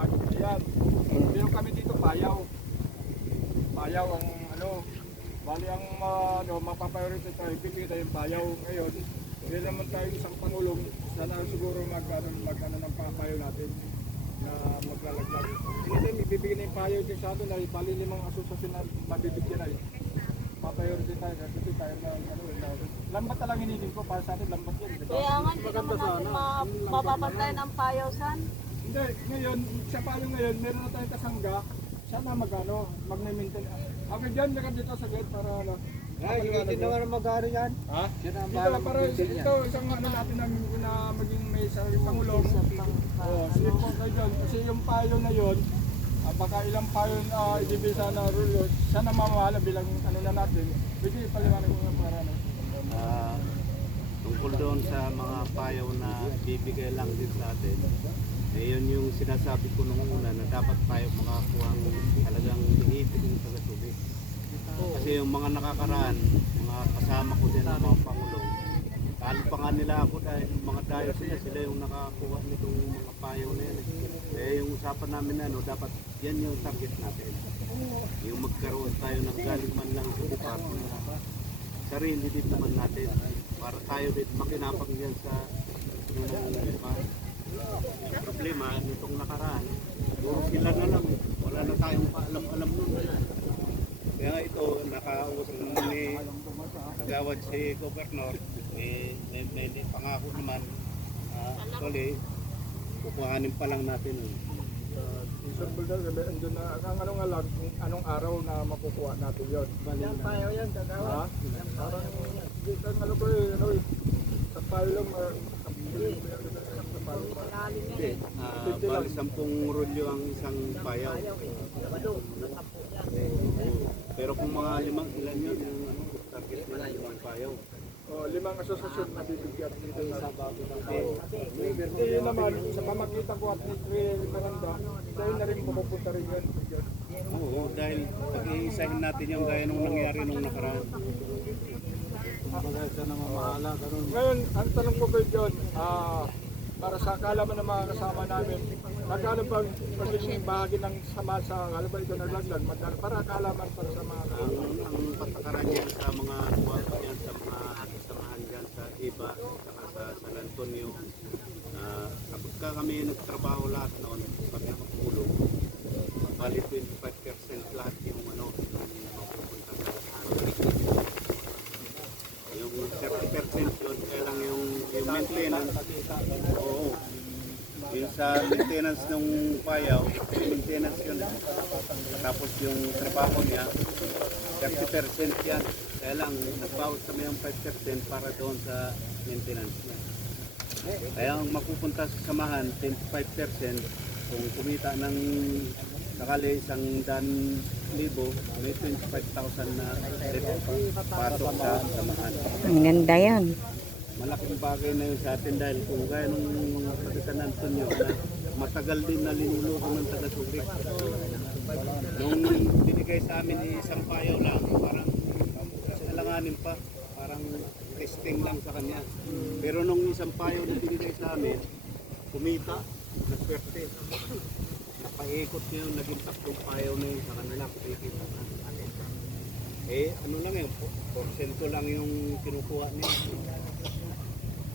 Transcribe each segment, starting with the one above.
project na yan. Pero kami dito payaw. Payaw ang bali ang mapapriority tayo, pipita yung payaw. Ngayon, hindi naman tayo isang pangulong, sana siguro mag ng papayaw natin na maglalaglag. Hindi tayo ibibigay na yung payaw din sa atin ay bali 5 asosasyon na mabibigyan ay papriority tayo, kasi tayo na lambat na lang hinilin ko para sa atin, lambat yun. Diba? Kaya nga, hindi naman natin mapapantay ng payaw san. Hindi, ngayon, sa payaw ngayon, meron na tayong kasangga, sana mag-maintain. Okay dyan, lakan dito sa gate para Hindi naman mag-ano yan. Ha? Dito lang para ito, isang natin na maging may sarili pangulong. Oo, sige po kayo dyan. Kasi yung payo na yun, baka ilang payo ibibisa na rulo, sana mamahala bilang na natin. Pwede paliwanag mo para tungkol doon sa mga payaw na bibigay lang din sa atin. Yun yung sinasabi ko nung una na dapat tayo makakuha ng talagang ihipin ng taga-tubig. Kasi yung mga nakakaraan, mga kasama ko din ng mga pangulong, talo pa nga nila ako dahil mga dayo sila yung nakakuha nitong mga payaw na yan. Kaya yung usapan namin dapat yan yung target natin. Yung magkaroon tayo ng galing man lang sa department na sarili din naman natin para tayo din makinapang yan sa yung problema nitong nakaraan. Puro sila na lang, wala na tayong paalam-alam nun. Kaya ito, nakausap naman ni Gawad si Governor, may pangako naman, actually, kukuhanin pa lang natin. Sir Bulldog, andun na, ang alam, anong araw na makukuha natin yun? Yan tayo yan, Ha? gagawa. Parang, sa payo lang, Hindi, bali 10 rolyo ang isang payaw. Pero kung mga ilan yun, yung target nila, 5 payaw. 5 asosasyon na bibigyan dito sa bago ng tao. Hindi naman, sa pamagitan ko at ni Triel Maganda, tayo na rin pupunta rin yun. Oo, dahil pag-iisahin natin yung gaya nung nangyari nung nakaraan. Ngayon, ang tanong ko kayo John, para sa kalaman ng mga kasama namin, magkano ba magiging bahagi ng sama sa kalaban ito naglaglag? Para kalaman para sa mga Ang patakaran yan sa mga kuwan yan, sa mga samahan dyan sa iba, saka sa San Antonio. Kapag kami nagtrabaho lahat noon, pag nakapulong, bali 25% lahat yung mapupunta sa yung 30% yun, kaya lang yung maintenance. Oo. Yung sa maintenance ng payaw, maintenance yun. Tapos yung trabaho niya, 30% yan. Kaya lang, nagbawat kami ng 5% para doon sa maintenance niya. Kaya ang mapupunta sa samahan, 25%, kung kumita ng sakali 100,000, may 25,000 na pasok sa samahan. Ang ganda yan. Malaking bagay na yun sa atin dahil kung gaya nung San Antonio na matagal din na linulungan ng taga-tubig. Nung binigay sa amin isang payaw lang, parang alanganin pa, parang testing lang sa kanya. Pero nung isang payaw na binigay sa amin, kumita, naswerte. Napaikot niya yung naging 3 payaw na yun sa kanila, kumikita na. Ano lang yun, porsyento lang yung kinukuha niya.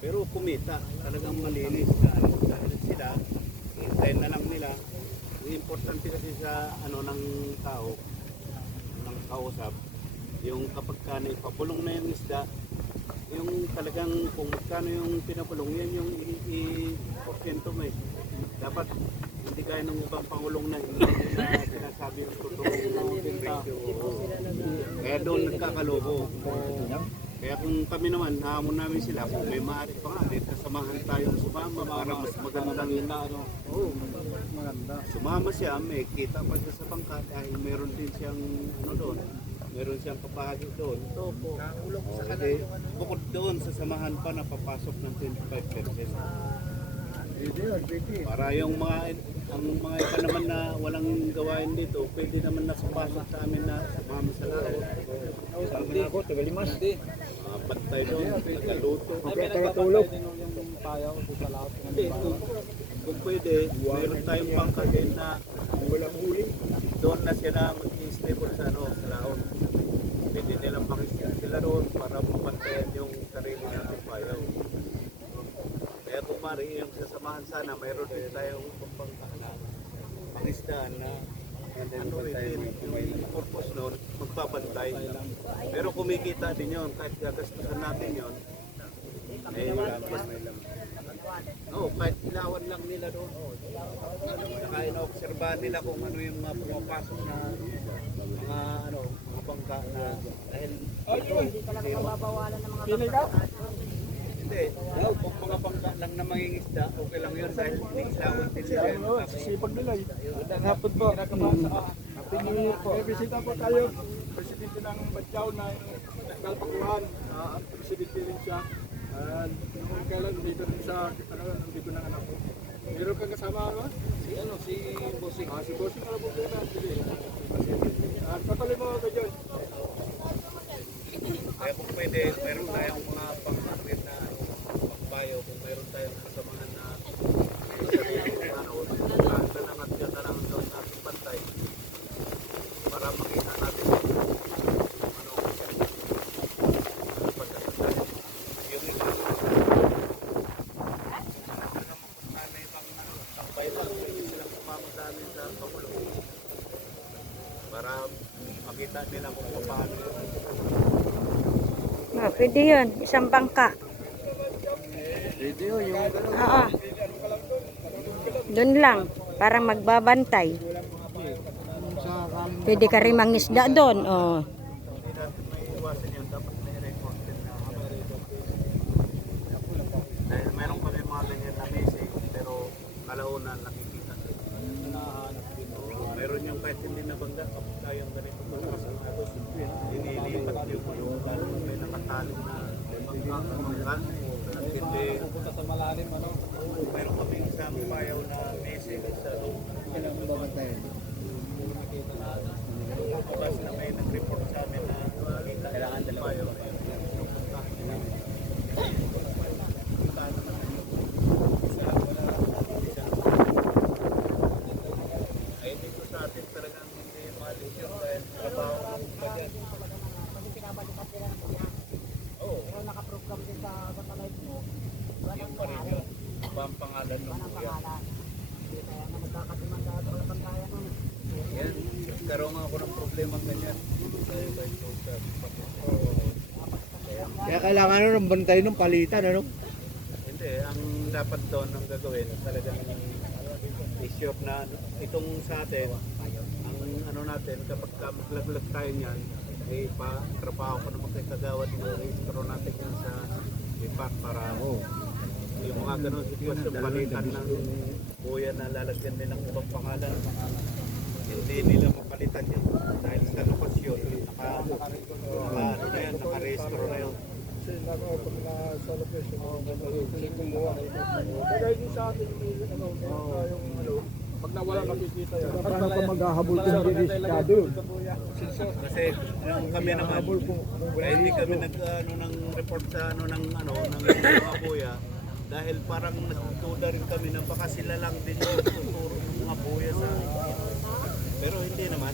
Pero kumita, talagang malinis na sila, hintayin na lang nila. Importante kasi sa ng tao, ng kausap, yung kapag ka ipapulong na yung isda, yung talagang kung magkano yung pinapulong, yan yung porsyento mo eh. Dapat hindi kaya ng ibang pangulong na hindi na sinasabi yung totoong ratio. Kaya doon nagkakaloko. Kaya kung kami naman, nahamon namin sila, kung may maaari pa nga, may kasamahan tayong sumama para mas magandang sumama siya, may kita pa siya sa bangka dahil meron din siyang doon. Meron siyang kapahagi doon. Bukod doon sa samahan pa na papasok ng 25%. Para yung mga iba naman na walang gawain dito, pwede naman nakapasok sa amin na sumama sa loob. Sabi na ako, tagalimas. Pantay doon, nagaluto. Tagatulog. Hindi, kung pwede, meron tayong bangka din na walang huli. Doon na sila mag-i-stable sa laon. Pwede nilang makisip sila doon para mapantayan yung sarili ng bayaw. Kaya kung mari yung sasamahan sana, mayroon din tayong bangka na pangisdaan na ano rin yung purpose noon, magpapantay. Pero kumikita din yun, kahit gagastusan natin yun, kahit ilawan lang nila doon. Saka ina-obserbahan nila kung ano yung mga pumapasok na mga bangka na dahil Hindi talaga mababawalan ng mga Pili ka? hindi, kung mga bangka lang na mangingisda, okay lang yun dahil ilawan din nila yun. Sipag nila eh. Magandang hapon po. Happy New Year po. May bisita po tayo. Presidente ng Badyaw na Kalpakuhan. Presidente rin siya. Noong kailan dito rin sa nandito ng anak ko. Meron kang kasama ano? Si Bossing. Si Bossing na po na. Sige. Papalay mo ka dyan. Kaya kung pwede, meron tayong mga pang-market na pagbayo, kung meron tayong kasamahan na nanangat yun na lang doon natin pantay para makita natin pagkakasal. Yung iba, takbay pa, pwede silang kumama sa amin sa Pamulo para makita nila kung paano Pwede yun, isang bangka. Pwede yun, yung gano'n. Oo. Doon lang, parang magbabantay. Sa kalim. Pwede ka rin mangisda doon. Oh. hindi natin may iwasan yun, dapat may record din na dahil meron kami mga ganyan na message pero kalaunan nakikita meron yung kahit hindi nabangga kapag tayong ganito inilipat yung lalo may nakatali na bangka at hindi Sa malalim, ano? meron kami isang payaw na message sa Kailangan babantayan. labas na may nag-report sa amin na kailangan dalawa payaw ay dito sa atin talagang hindi malis yun dahil trabaho ng bagat. Kasi pinabalikan sila ng mga. Pero nakaprogram din sa satellite mo. Yung pa rin yun. Iba ang pangalan ng Walang kuya. pangalan. Kaya na magkakatiman sa wala pang kaya nun. Yan, karoon ako ng problema ganyan. Tayo ba ito sa Kaya kailangan ano, ng bantay nung palitan, ano? hindi, ang dapat doon ang gagawin talagang issue na itong sa atin, ang ano natin, kapag maglaglag tayo niyan, ay trabaho ko naman kay Kagawad yung registro natin yan sa IPAC para yung mga ganun sitwasyon, palitan ng buya na lalagyan nilang ibang pangalan. Hindi nila mapalitan yun dahil sa lokasyon, naka-rehistro na yun. Kasi pag nasa location kumuha. Kagaya din sa atin yung pag nawala nakikita yan. Paano ka maghahabol kung hindi registrado? Kasi nung kami naman, ay hindi kami ng report sa ng mga buya dahil parang nagtutuda rin kami na baka sila lang din yung tuturo ng mga buya sa pero hindi naman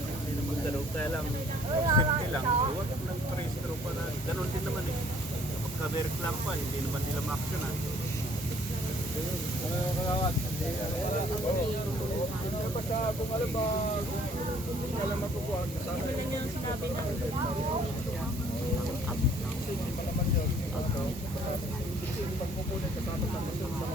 ganun, kaya lang safety lang, huwag ng registro para ganun din naman eh kapag kami reklamo pa, hindi naman nila ma-actionan. Basta kung alam ba, kung hindi alam makukuha, sana yung sinabi na pagkukunin kasama sa mission sa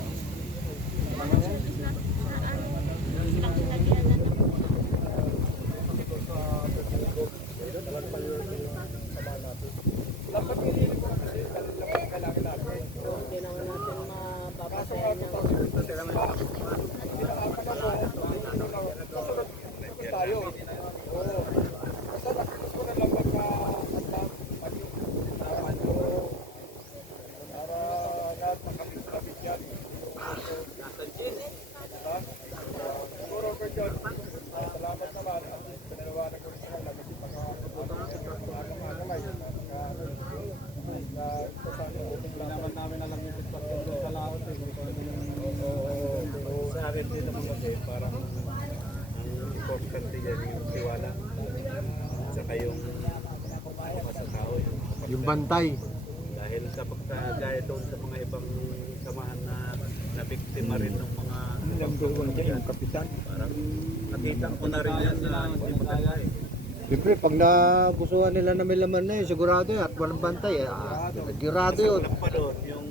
dapat pinili ko kasi kailangan natin. Hindi naman natin mapapatayan ng Tayo. Basta gusto ko na lang magka-alam para lahat makamit-kamit yan. Siguro ko dyan, salamat naman at pinanawanan ko rin sa kanila kasi Kailangan namin alam yung sitwasyon doon sa laot. Sa parang ang importante yan yung tiwala. Saka yung sa tao. Yung bantay. Dahil sa pagkagaya doon sa mga ibang samahan na biktima rin ng mga Yung kapitan. parang nakita ko na rin yan na hindi maganda eh. Siyempre, pag nagustuhan nila na may laman na yun, sigurado yan, at walang bantay, sigurado yun. Kulang pa doon yung